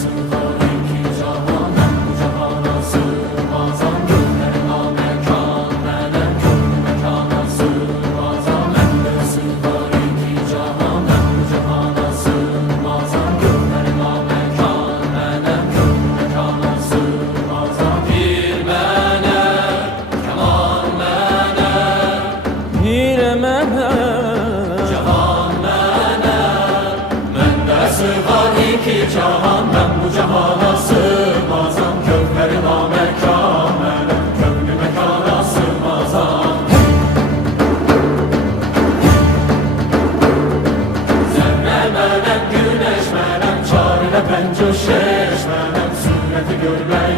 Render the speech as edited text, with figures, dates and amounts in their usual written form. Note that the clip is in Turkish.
sığar iki cahan, ben bu cahana sığmazam. Gönlüme mekan, melek gönlü mekana sığmazam. Bende sığar iki cahan, ben bu cahana sığmazam. Gönlüme mekan, melek gönlü mekana sığmazam. Bir melek, keman melek, Pire melek, cahan melek. Bende sığar iki cahan, ben bu cahana sığmazam. Gönlüme mekan, melek gönlü mekana sığmazam. Zerre melek, güneş melek, çarine pencö şeş melek. Sureti görmeye